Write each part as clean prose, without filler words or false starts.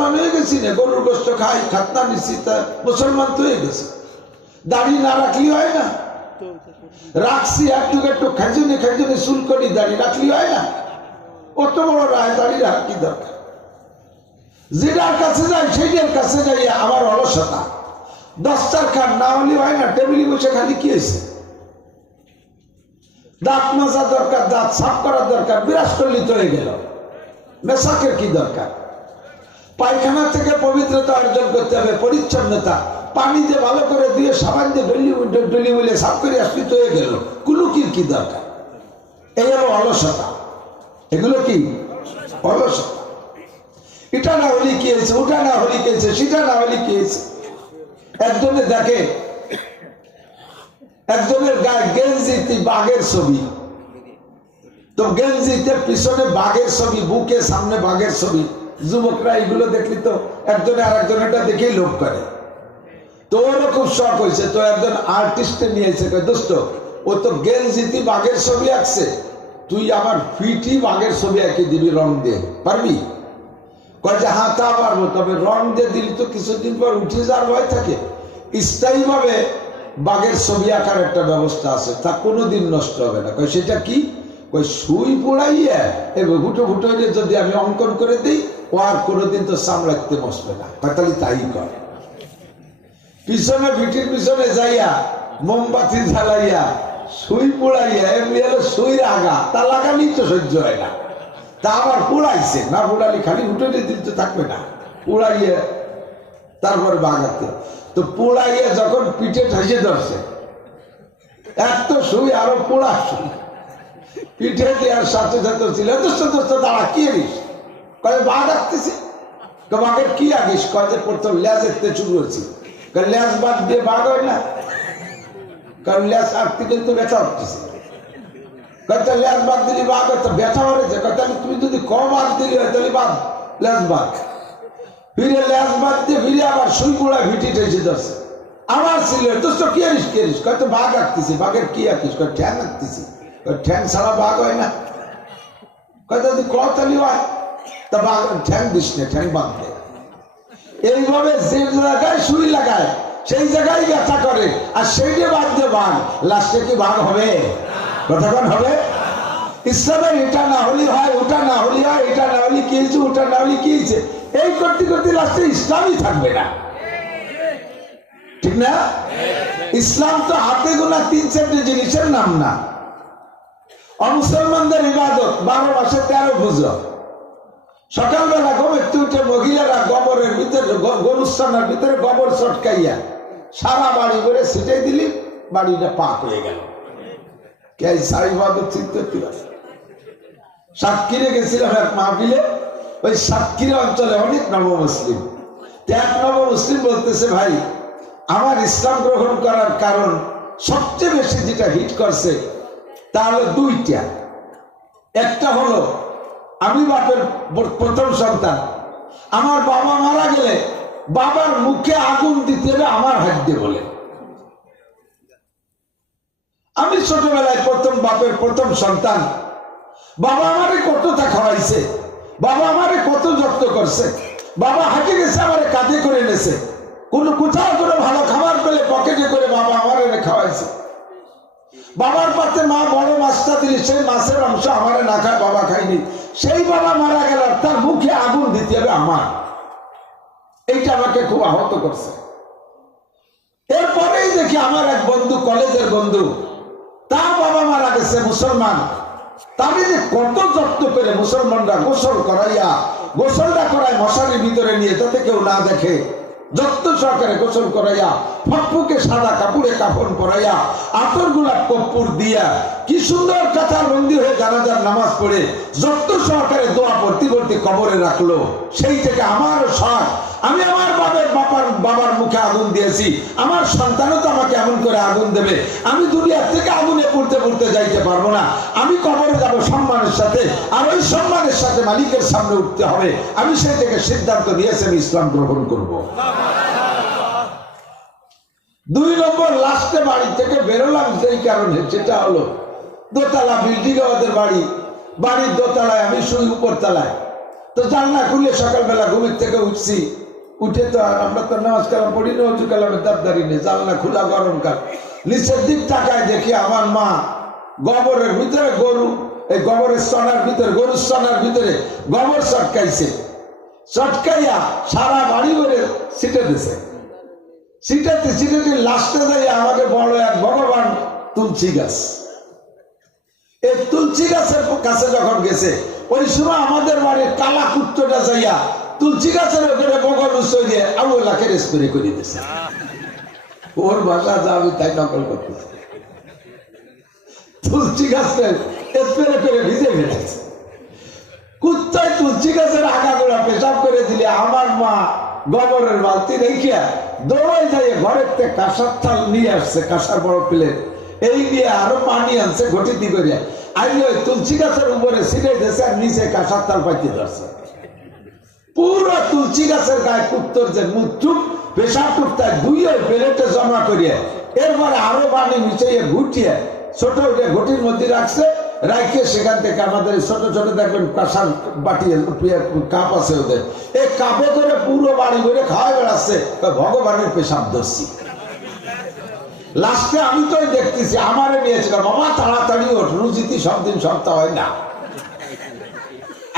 মুসলমান হয়ে গেছি না, গরুর গোস্ত খাই, খাতনা নিচ্ছি, তা মুসলমান তো হয়ে গেছে। দাড়ি না রাখলি হয় না, রাখছি একটু একটু খাইজনে খাইজনে চুল করি, দাড়ি রাখলি হয় না। অত বড় রায় দাড়ি রাখার কি দরকার? যেটার কাছে যাই সেইটার কাছে যাই আমার অলসতা। 10টার খান না হলে হয় না, টেবিলে বসে খালি কি হয়েছে? দাঁত মাজা দরকার, দাঁত সাফ করার দরকার, বিরাজ করলি তো হয়ে গেল। মেশাকের কি দরকার? পায়খানা থেকে পবিত্রতা অর্জন করতে হবে, পরিচ্ছন্নতা। পানি দিয়ে ভালো করে দিয়ে সাবান দিয়ে ডলি বলে সাফ করে আসলি তো হয়ে গেল। কুলুকির কি দরকার? এই হলো অলসতা। এগুলো কি অলসতা? এটা না হলে কি হয়েছে, ওটা না হলে কি হয়েছে, সেটা না হলে কি হয়েছে। একজনে দেখে একজনের গায়ে গেঞ্জিতে বাঘের ছবি, তো গেঞ্জিতে পিছনে বাঘের ছবি, বুকে সামনে বাঘের ছবি। যুবকরা এগুলো দেখলি তো একজনে আর একজনেরটা দেখেই লোভ করে। তো ওরও খুব শখ হয়েছে, তো একজন আর্টিস্টে নিয়েছে, দোস্ত ও তো গেঞ্জিতে বাঘের ছবি আঁকছে, তুই আমার ফিটি বাঘের ছবি এঁকে দিবি, রং দিয়ে পারবি? কয় যে হ্যাঁ তা পারবো, তবে রং দিয়ে দিলি তো কিছুদিন পর উঠে যাওয়ার ভয় থাকে। স্থায়ী ভাবে বাঘের ছবি আঁকার একটা ব্যবস্থা আছে, তা কোনোদিন নষ্ট হবে না। কয় সেটা কি? কই সুই পোড়াইয়া হুটো হুটো যদি আমি অঙ্কন করে দিই, ও আর কোনোদিন তো সামলাইতে বসবে না। তাহলে তাই করে। পিছনে ভিটির পিছনে যাইয়া মোমবাতি জ্বালাইয়া সুই পোড়াইয়া এমনি হলো সুইয়ের আগা, তা লাগানি তো সহ্য হয় না। তা আবার পোড়াইছে, না পোড়ালি খালি হুটো দিন তো থাকবে না, পোড়াইয়া তারপরে বাগাতে। তো পোড়াইয়া যখন পিঠে ঠাসে ধরছে, এক তো সুই আরো পোড়া সুই পিঠে দেওয়ার সাথে সাথে ছিল, দোস্ত দোস্ত দাঁড়া কি আনিস? কয়ে বাঘ আঁকতেছি। বাঘের কি আঁকিস? কয়ে যে প্রথম ল্যাজ আঁকতে শুরু হয়েছি। ল্যাজ বাদ দিয়ে বাঘ হয় না, কারণ ল্যাজ আঁকতে কিন্তু ব্যথা উঠতেছে। কয়েকটা ল্যাজ বাদ দিলি বাঘ হয়তো ব্যথা হয়েছে, তাহলে তুমি যদি কম বাঘ দিলি হয় তাহলে বাঘ ল্যাজ বাঘ। ফিরে ল্যাজ বাদ দিয়ে ফিরে আবার সুই পোড়া ভিটি ঠেসে ধরছে। আমার ছিল দোস্ত কি আনিস কি আনিস? কয়েকটা বাঘ আঁকতেছি। বাঘের কি আঁকিস? কয় ঠ্যাং আঁকতেছি। ঠ্যাং ছাড়া বাঘ হয় না। কয় যদি কতালি হয় তা বাঘ ঠ্যাং দিস না, ঠ্যাং বাঘ দেয়। এইভাবে যে জায়গায় সুই লাগায় সেই জায়গায় ব্যথা করে, আর সেইটা বাদ দিয়ে বাঘ, লাস্টে কি বাঘ হবে? কতক্ষণ হবে? ইসলামের এটা না হলে হয়, ওটা না হলে হয়, এটা না হলে কি হয়েছে, ওটা না হলে কি হয়েছে, এই করতে করতে লাস্টে ইসলামই থাকবে না। ঠিক না? ইসলাম তো হাতে গোনা 3-4টে জিনিসের নাম না। অমুসলমানদের ইবাদত 12 মাসে 13 পুজো। সকালবেলা ঘুমতে উঠে মহিলারা গোবরের ভিতরে, গরুস্থানের ভিতরে গোবর চটকাইয়া সারা বাড়ি করে ছিটাই দিলি, বাড়িটা পাক হয়ে গেল। সাতক্ষীরে গেছিলাম এক মাহফিলে, ওই সাতক্ষীরা অঞ্চলে অনেক নবমুসলিম। এক নবমুসলিম বলতেছে, ভাই আমার ইসলাম গ্রহণ করার কারণ সবচেয়ে বেশি যেটা হিট করছে তা হলো 2টা। একটা হলো আমি বাপের প্রথম সন্তান, আমার বাবা মারা গেলে বাবার মুখে আগুন দিতে হবে আমার হাত দিয়ে বলে। আমি ছোটবেলায় বাপের প্রথম সন্তান, বাবা আমারে কতটা খাওয়াইছে, বাবা আমারে কত যত্ন করছে, বাবা হাঁটে গেছে আমারে কাঁধে করে এনেছে, কোথাও করে ভালো খাবার পেলে পকেটে করে বাবা আমারে খাওয়াইছে। বাবার পাতে মা বড় মাছটা দিলি, সেই মাছের অংশ আমারে না খায়, বাবা খাইনি। সেই বাবা মারা গেল, তার মুখে আগুন দিতে হবে আমার। এইটা আমাকে খুব আহত করছে। এরপরেই দেখি আমার এক বন্ধু, কলেজের বন্ধু, তার বাবা মারা গেছে মুসলমান, তাকে যে কত যত্ন করে মুসলমানরা গোসল করাইয়া, গোসলটা করায় মশারির ভিতরে নিয়ে, তাতে কেউ না দেখে, যত্ন সহকারে গোসল করাইয়া, ফকফকে সাদা কাপড়ে কাফন পরাইয়া, আতর গোলাপ কর্পূর দিয়া, কি সুন্দর কাতার বন্দী হয়ে জানাজার নামাজ পড়ে যত্ন সহকারে দোয়া পড়তে পড়তে কবরে রাখলো। সেই থেকে আমার শখ, আমি আমার বাবার মুখে আগুন দিয়েছি, আমার সন্তানও তো আমাকে এমন করে আগুন দেবে। আমি দুনিয়ার থেকে আগুনে পড়তে পড়তে যাইতে পারবো না, আমি কবরে যাব সম্মানের সাথে, আর ওই সম্মানের সাথে মালিকের সামনে উঠতে হবে। আমি সেই থেকে সিদ্ধান্ত নিয়েছি আমি ইসলাম গ্রহণ করব। 2 নম্বর, লাস্টে বাড়ি থেকে বেরোলাম সেই কারণে, সেটা হলো দোতলা বিল্ডিং, আমাদের বাড়ির দোতলায়, আমি শুই উপর তলায়। তো জানলা খুলে সকালবেলা ঘুমের থেকে উঠছি, উঠে তো আমরা তো নামাজ কালাম পড়ি না, উঁচু কালামের দাবদারি নেই, জানলা খোলা গরমকাল, নিচের দিক তাকায় দেখি আমার মা গোবরের ভিতরে গরু, এই গোবরের সনার ভিতরে, গরুর সনার ভিতরে গোবর চটকাইছে, চটকাইয়া সারা বাড়ি করে ছিটে দিছে। ছিটাতে ছিটাতে লাস্টে যাই আমাকে বড় এক ভগবান তুলসী গাছ, এই তুলসী গাছের কাছে যখন গেছে ওই সময় আমাদের বাড়ির কালা কুত্তটা যাইয়া তুলসী গাছের ওখানে বগল উচ্চরিয়ে আবু লাখের স্প্রে করে দিয়েছে। ওর ভাষা যা আমি তাই নকল করতেছি, তুলসী গাছটা স্প্রে করে ভিজে ফেলেছে। কুত্তায় তুলসী গাছের আগা গোড়া পেশাব করে দিলে আমার মা গোবরের বালতি রেখে দৌড়াই যাইয়ে ঘরের থেকে কাঁসার থাল নিয়ে আসছে, কাঁসার বড় প্লেট, এই নিয়ে আরো পানি আনছে ঘটিতি করে, আমি ওই তুলসী গাছের উপরে ছিটে দিয়েছে আর নিচে কাঁসার থাল পাইতে ধরছে। পুরো তুলসী গাছের গায়ে কুত্তর যে মুখ পেশাব টুকটায় ধুইয়ে প্লেটে জমা করিয়ে এরপরে আরো পানি মিশিয়ে ঘুটিয়ে ছোট ঘটির মধ্যে রাখছে, রাখিয়ে সেখান থেকে আমাদের ছোট ছোট দেখবেন কাঁসার বাটি কাপ আছে ওদের, এই কাপে করে পুরো বাড়ি করে খাওয়া বেড়াচ্ছে, ভগবানের পেশাব ধরছি। লাস্টে আমি তো দেখতেছি আমারে নিয়েছিলাম, বাবা তাড়াতাড়ি ওঠ, রুজিতি সব দিন সপ্তাহ হয় না,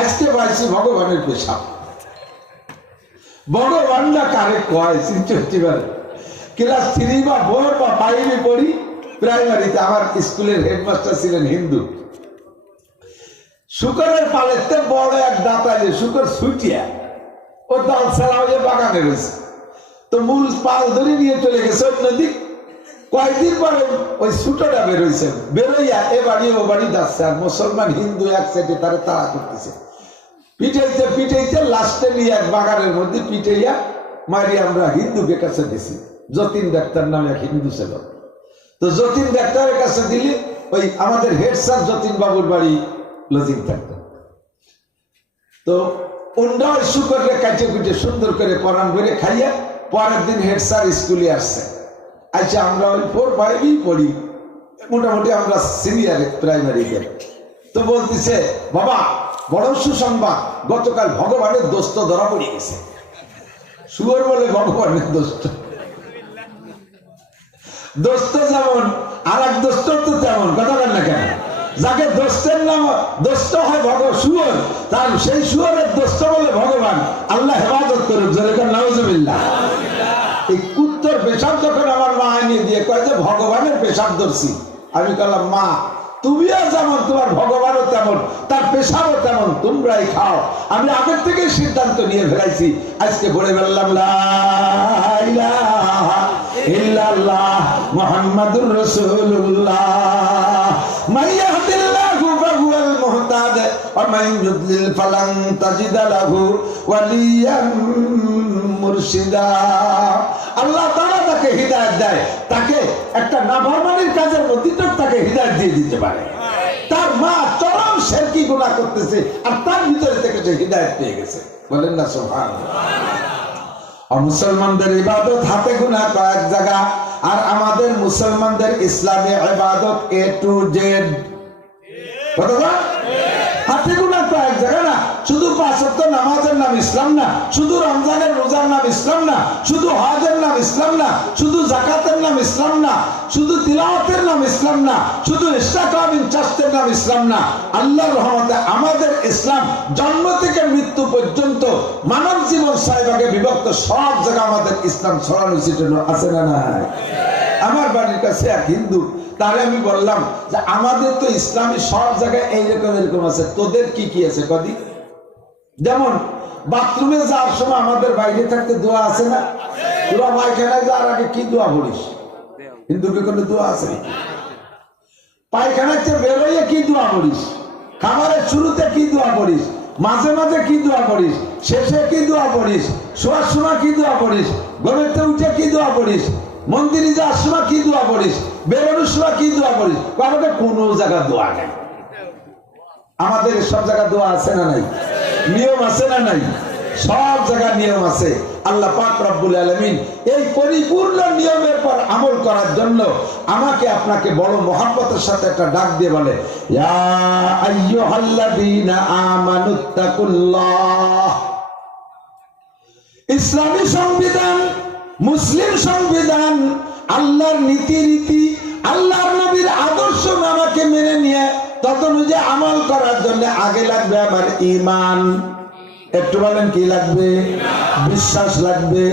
আজকে পাইছি ভগবানের পেশাব। ভগবানটা কারে কয় চিন্তা ক্লাস 3 বা 4 বা 5 পড়ি প্রাইমারিতে, আমার স্কুলের হেডমাস্টার ছিলেন হিন্দু। শুকরের পালেতে বড় এক দাঁতা, যে শুকর ছুটিয়া ও দাল ছাড়া হয়ে বাগানে রয়েছে, তো মূল পাল ধরে নিয়ে চলে গেছে অন্যদিক। কয়েকদিন পরে ওই ছুটোটা বেরোইছে, বেরোইয়া এ বাড়ি ও বাড়ি যাচ্ছে, আর মুসলমান হিন্দু এক সাইডে তারা তাড়া করতেছে, পিটাইতে পিটাইতে লাস্টে নিয়ে এক বাগানের মধ্যে পিটাইয়া মারি আমরা হিন্দুকে কাছে দিছি। যতীন ডাক্তার নামে এক হিন্দু ছিল, তো যতীন ডাক্তারের কাছে দিলে ওই আমাদের হেড স্যার যতীন বাবুর বাড়ি লজিং থাকতো, তো ওনরা ওই শুকরকে কাটে কুটে সুন্দর করে পরান করে খাইয়া পরের দিন হেড স্যার স্কুলে আসছে। আচ্ছা আমরা ওই 4-5 পড়ি, মোটামুটি আমরা সিনিয়র প্রাইমারিতে, তো বলতেছে বাবা বড় সুসংবাদ, গতকাল ভগবানের দোস্ত ধরা পড়ে গেছে। শুয়োর বলে ভগবানের দোস্ত, দোস্ত যেমন আর এক দোস্ত তো তেমন, কথা বল না কেন? যাকে দোস্তের নাম দোস্ত হয় শুয়োর, তার সেই শুয়োরের দোস্ত বলে ভগবান। আল্লাহ হেফাজত করুক, যেরকম নাউজুবিল্লাহ। এই কুত্তর পেশাব যখন আমার মা আনিয়ে দিয়ে কয় যে ভগবানের পেশাব ধরছি, আমি বললাম মা তুমিও যেমন তোমার ভগবানও তেমন, তার পেশাবও তেমন, তোমরাই খাও। আমি আগের থেকে সিদ্ধান্ত নিয়ে ফেলাইছি, আজকে বলে বললাম লা ইলাহা ইল্লাল্লাহ মুহাম্মাদুর রাসূলুল্লাহ, মান ইয়াহদিল্লাহু ফাহুয়াল মুহতাদ ওয়া মান ইউদ্লিল ফালান তাজিদা লাহু ওয়ালিয়াম মুরশিদা। আল্লাহ তাআলা তাকে হিদায়াত দেয়, তাকে একটা নাফরমানির কাজের মধ্যে তাকে হিদায়াত দিয়ে দিতে পারে। তার মা চরম শিরকি গুনাহ করতেছে আর তার ভিতরে থেকে সে হিদায়াত পেয়ে গেছে, বলেন না সুবহানাল্লাহ। আর মুসলমানদের ইবাদত হাতে গোনা কয়েক জায়গা, আর আমাদের মুসলমানদের ইসলামী ইবাদত A to Z, হাতে গোনা কয়েক জায়গা না। শুধু 5 ওয়াক্ত নামাজের নাম ইসলাম না, শুধু রমজানের রোজার নাম ইসলাম না, শুধু হজের নাম ইসলাম না, শুধু যাকাতের নাম ইসলাম না, শুধু তিলাওয়াতের নাম ইসলাম না, শুধু ইশরাকাবিন চাষের নাম ইসলাম না। আল্লাহর রহমতে আমাদের ইসলাম জন্ম থেকে মৃত্যু পর্যন্ত মানব জীবন 6 ভাগে বিভক্ত, সব জায়গায় আমাদের ইসলাম ছড়ানো ছিটানো আছে না নাই? আমার বাড়ির কাছে এক হিন্দু, তারে আমি বললাম যে আমাদের তো ইসলামী সব জায়গায় এইরকম এরকম আছে, তোদের কি কি আছে কদি? যেমন বাথরুমে যাওয়ার সময় আমাদের বাইরে থাকতে দোয়া আছে না? তোরা পায়খানায় যাওয়ার আগে কি দোয়া পড়িস? হিন্দুকে কোনো দোয়া আছে? পায়খানায় বেরোইয়ে কি দোয়া পড়িস? খাবারের শুরুতে কি দোয়া পড়িস? মাঝে মাঝে কি দোয়া পড়িস? শেষে কি দোয়া পড়িস? শোয়ার সময় কি দোয়া পড়িস? ঘুমেতে উঠে কি দোয়া পড়িস? মন্দিরে যাওয়ার সময় কি দোয়া পড়িস? বেরোনোর সময় কি দোয়া পড়িস? আমাদের কোনো জায়গায় দোয়া নেই। আমাদের সব জায়গায় দোয়া আছে না নাই? নিয়ম আছে না নাই? সব জায়গায় নিয়ম আছে। আল্লাহ পাক রব্বুল আলামিন এই পরিপূর্ণ নিয়মের পর আমল করার জন্য আমাকে আপনাকে বড় মহব্বতের সাথে একটা ডাক দিয়ে বলে, ইয়া আইয়ুহাল্লাযীনা আমানুত্তাকুল্লাহ। ইসলামী সংবিধান, মুসলিম সংবিধান, আল্লাহর নীতি রীতি, আল্লাহর নবীর আদর্শ আমাকে মেনে নিয়ে তদনুযায়ী আমল করার জন্য আগে লাগবে আমার ঈমান। একটু বলেন কি লাগবে? বিশ্বাস লাগবে।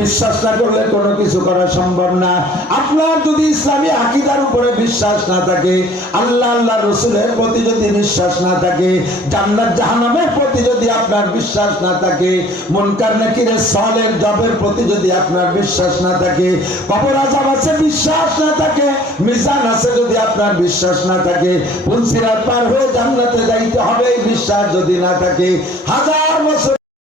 বিশ্বাস না করলে কোনো কিছু করা সম্ভব না। আপনার যদি ইসলামী আকীদার উপরে বিশ্বাস না থাকে, আল্লাহ আল্লাহ রসুলের প্রতি যদি বিশ্বাস না থাকে, জান্নাত জাহান্নামের প্রতি যদি আপনার বিশ্বাস না থাকে, মুনকার নাকিরের সওয়ালের জবের প্রতি যদি আপনার বিশ্বাস না থাকে, কবর আযাব আছে বিশ্বাস না থাকে, মিজান আছে যদি আপনার বিশ্বাস না থাকে, পুলসিরাত পার হয়ে জান্নাতে যাইতে হবে এই বিশ্বাস যদি না থাকে, হাজার বছর